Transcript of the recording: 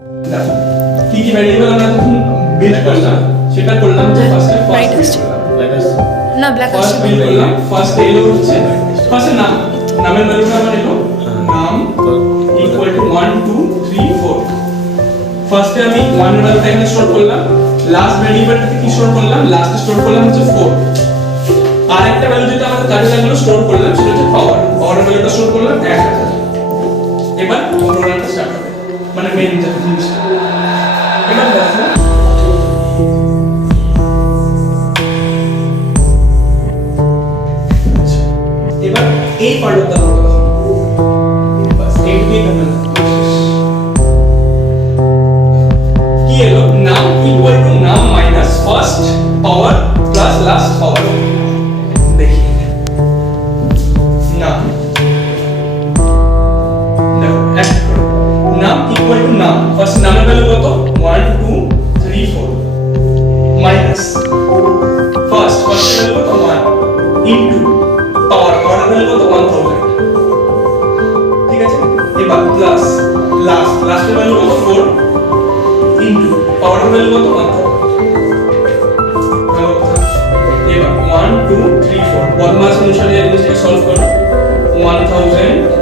দেখো কি কি ভ্যারিয়েবল আমরা যখন বিল্ড করলাম সেটা করলাম যে ফার্স্টে না ব্ল্যাক ফার্স্ট আসছে বিল্ড করলাম ফার্স্ট এলো হচ্ছে ফার্স্টে নামের ভ্যালুটা আমার এলো নাম ইকুয়াল টু 1 2 3 4 ফার্স্টে আমি 1 এর ভ্যালুটা এখানে স্টোর করলাম লাস্ট ভ্যারিয়েবলটাতে কি স্টোর করলাম লাস্টে স্টোর করলাম হচ্ছে 4 আর একটা ভ্যালু যেটা আমাদের কাজে লাগলো স্টোর করলাম সেটা হচ্ছে পাওয়ারের ভ্যালুটা স্টোর করলাম 1000 এবার প্রোগ্রামটা স্টার্ট হবে মানে মেইন জিনিসটা এবার দেখো এবার এই পার্টটা করব বাস এইটুকুই হবে না কি এলো নাম ইকুয়াল টু নাম minus first power plus last power দেখি নাম দেখো এক নাম ইকুয়াল টু নাম ফার্স্ট নামের ভ্যালু কত 1 2 3 4 মাইনাস ফার্স্ট ভ্যালু কত 1 ইনটু পাওয়ার ভ্যালু কত 1000 ঠিক আছে এবার প্লাস লাস্টের ভ্যালু কত 4 ইনটু পাওয়ার ভ্যালু কত 1000 এবার 1 2 3 4 বদমাস অনুসারে এই জিনিসটা সলভ করো 1000